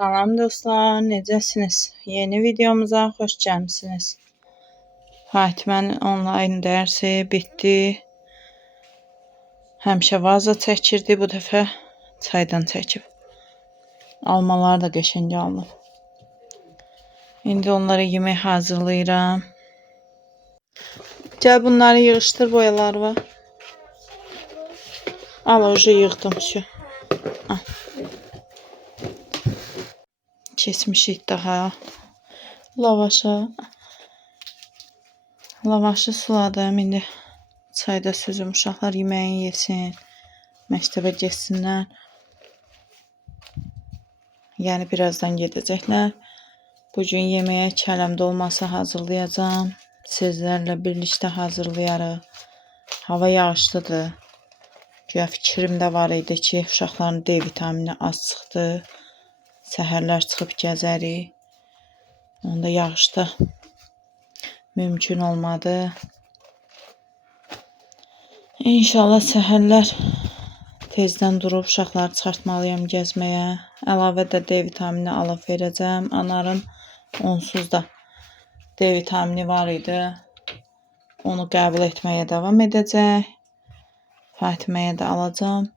Salam dostlar, necəsiniz? Yeni videomuza xoş gəlmisiniz. Fatimənin onlayn dərsi bitdi. Həmişə vaza çəkirdi, bu dəfə çaydan çəkib. Almalar da qəşəng alınıb. İndi onlara yemək hazırlayıram. Gəl bunları yığışdır, boyaları var. Al, oje yığdım şu. Al. Keçmişik daha lavaşa. Lavaşı suladım. İndi çayda süzüm, uşaqlar yeməyin yesin. Məktəbə getsinlər. Yəni birazdan gedəcəklər. Bugün yeməyə kələm dolması hazırlayacağım. Sizlərlə birlikdə hazırlayarıq. Hava yağışlıdır. Güya fikrimdə var idi ki, uşaqların D vitamini az çıxdı. Səhərlər çıxıb gəzərik. Onda yağışda mümkün olmadı. İnşallah səhərlər tezdən durub uşaqları çıxartmalıyam gəzməyə. Əlavə də D vitamini alıb verəcəm. Anarın onsuz da D vitamini var idi. Onu qəbul etməyə davam edəcək. Fatiməyə də alacağım.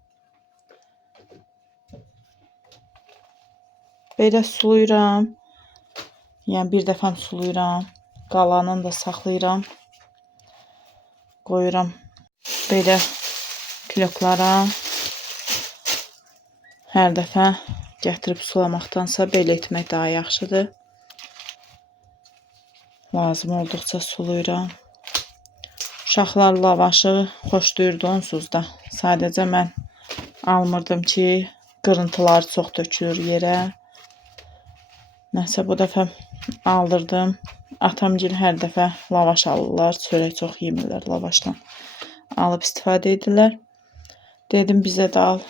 Belə suluyuram. Yəni bir dəfəm suluyuram. Qalanını da saxlayıram. Qoyuram belə piloklara. Hər dəfə gətirib sulamaqdansa belə etmək daha yaxşıdır. Lazım olduqca suluyuram. Uşaqlar lavaşı xoşlayırdı onsuz da. Sadəcə mən almırdım ki, qırıntıları çox tökülür yerə. Nəsə bu dəfə aldırdım. Atamgil hər dəfə lavaş alırlar. Çörək çox yemirlər lavaşdan. Alıb istifadə edirlər. Dedim bizə də al.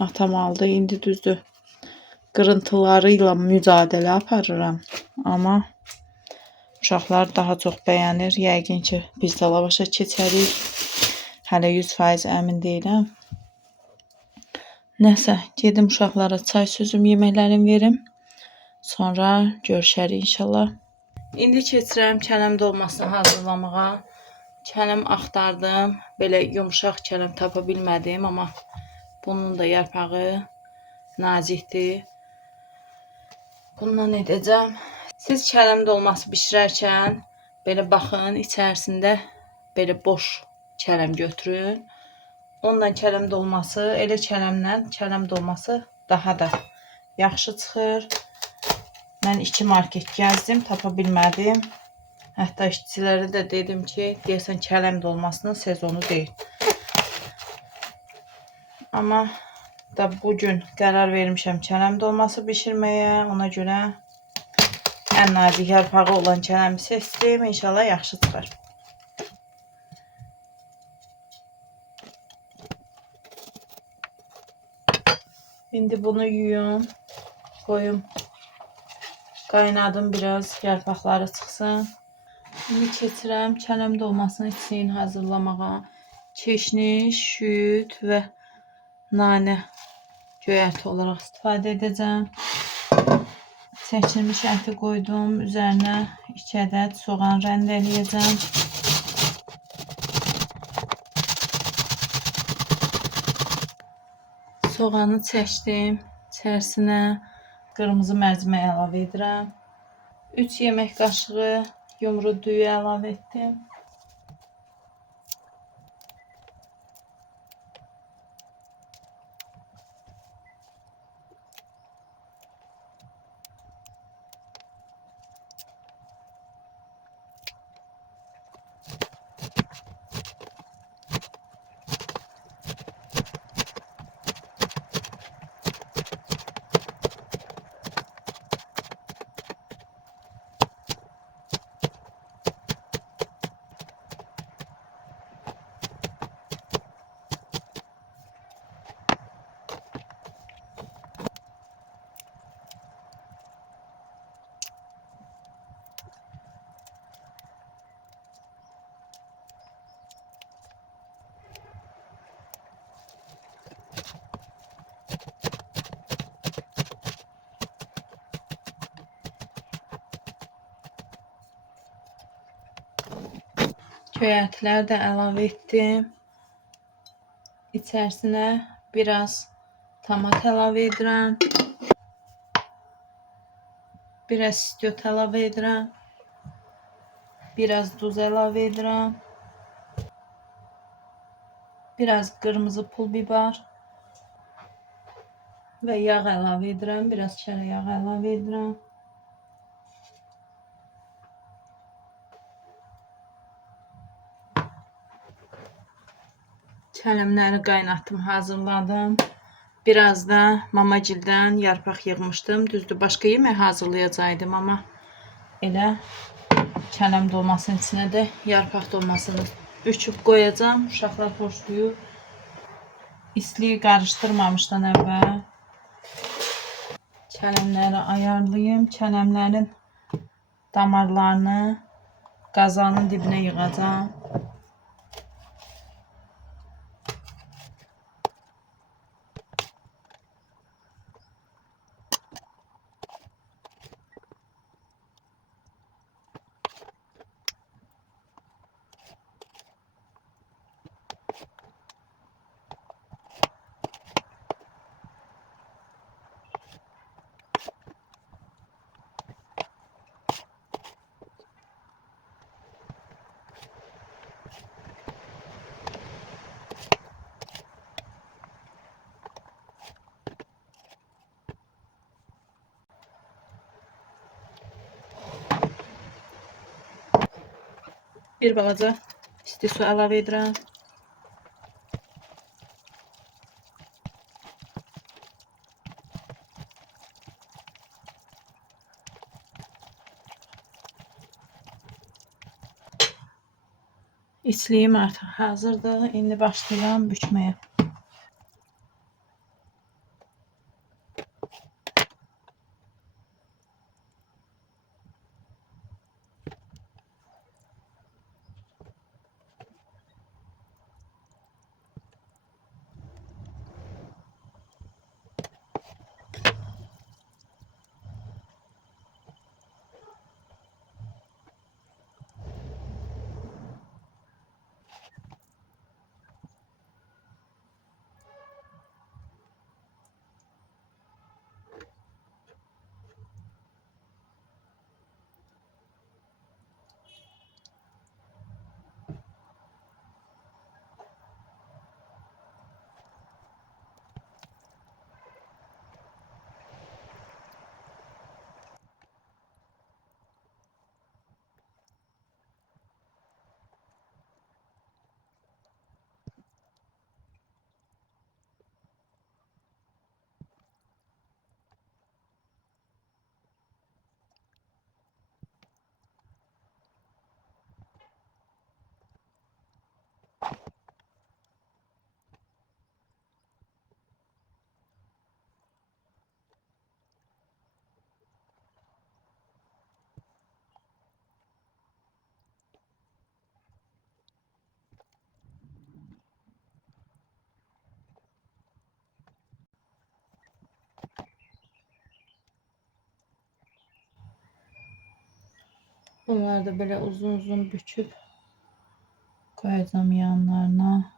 Atam aldı. İndi düzdür. Qırıntılarıyla mücadilə aparıram. Amma uşaqlar daha çox bəyənir. Yəqin ki, biz də lavaşa keçərik. Hələ 100% əmin deyiləm. Nəsə, gedim uşaqlara çay süzüm, yeməklərini verim. Sonra görüşərik inşallah. İndi keçirəm kələm dolmasını hazırlamağa. Kələm axtardım. Belə yumuşaq kələm tapa bilmədim, amma bunun da yarpağı nazikdir. Bundan edəcəm. Siz kələm dolması bişirərkən belə baxın, içərisində belə boş kələm götürün. Ondan kələm dolması, elə kələmlə kələm dolması daha da yaxşı çıxır. Mən 2 market gəzdim, tapa bilmədim. Hətta işçilərə də dedim ki, deyəsən kələm dolmasının sezonu deyil. Amma da bugün qərar vermişəm kələm dolması bişirməyə. Ona görə ən nazik yarpağı olan kələmi seçdim. İnşallah yaxşı çıxar. İndi bunu yuyum, koyum. Qaynadım biraz, yarpaqları çıxsın. İndi keçirəm kələm dolmasının içini hazırlamağa. Keşniş, süd və nanə göyərti olaraq istifadə edəcəm. Çəkilmiş əti qoydum. Üzərinə 2 ədəd soğan rəndələyəcəm. Soğanı çəkdim. İçərisinə qırmızı mərcimək əlavə edirəm. 3 yemək qaşığı yumru düyü əlavə etdim. Çöğətlər də əlavə etdim. İçərisinə biraz tomat əlavə edirəm. Biraz istiot əlavə edirəm. Biraz duz əlavə edirəm. Biraz qırmızı pul biber və yağ əlavə edirəm. Biraz çərə yağ əlavə edirəm. Kələmləri qaynatdım, hazırladım. Biraz da mamacildən yarpaq yığmışdım. Düzdür, başqa yemək hazırlayacaqdım, amma elə kələm dolmasının içinə də yarpaq dolmasını büküb qoyacağım. Uşaqlar xoşlayır. İsliyi qarışdırmamışdan əvvəl kələmləri ayarlayım. Kələmlərin damarlarını qazanın dibinə yığacağım. Bir balaca isti su əlavə edirəm. İçliyim artıq hazırdır. İndi başlayıram bükməyə. Bunları da böyle uzun uzun büküp koyacağım yanlarına.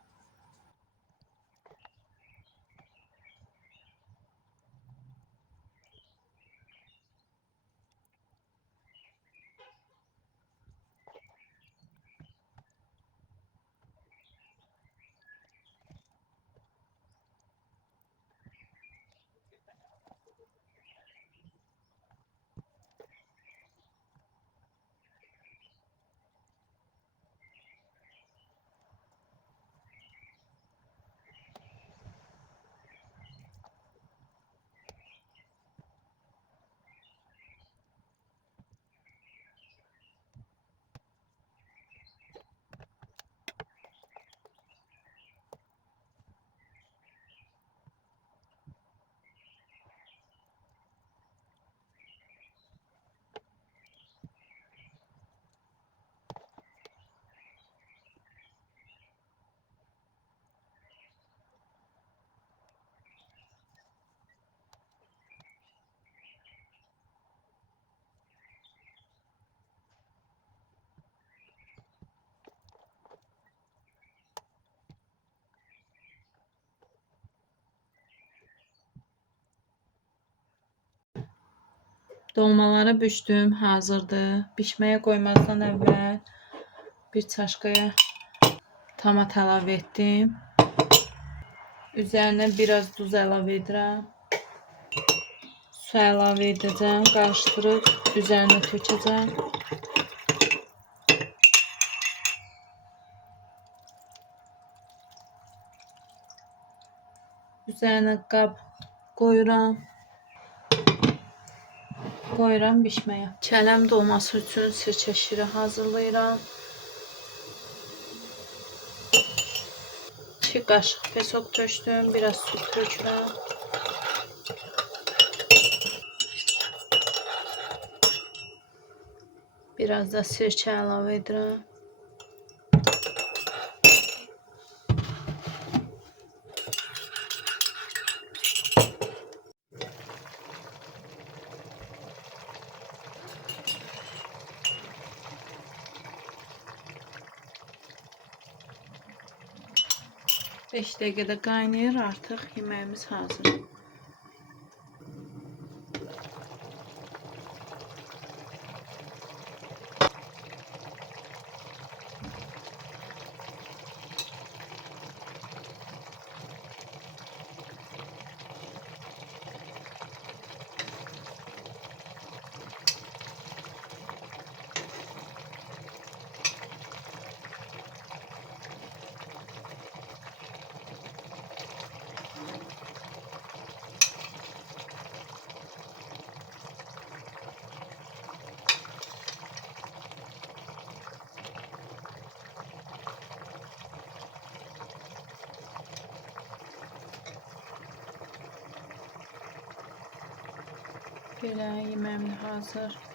Dolmaları büşdüm, hazırdır. Bişməyə qoymazdan əvvəl bir çaşkaya tomat əlavə etdim. Üzərinə biraz duz əlavə edirəm. Su əlavə edəcəm, qarışdırıb üzərinə tökəcəm. Üzərinə qab qoyuram. Qoyuram bişməyə. Kələm dolması üçün sirkə şiri hazırlayıram. 2 qaşıq pesok tökdüm, biraz su tökürəm. Biraz da sirkə əlavə edirəm. Beş dəqiqədə qaynayır, artıq yeməyimiz hazır. Belə yeməyim hazır.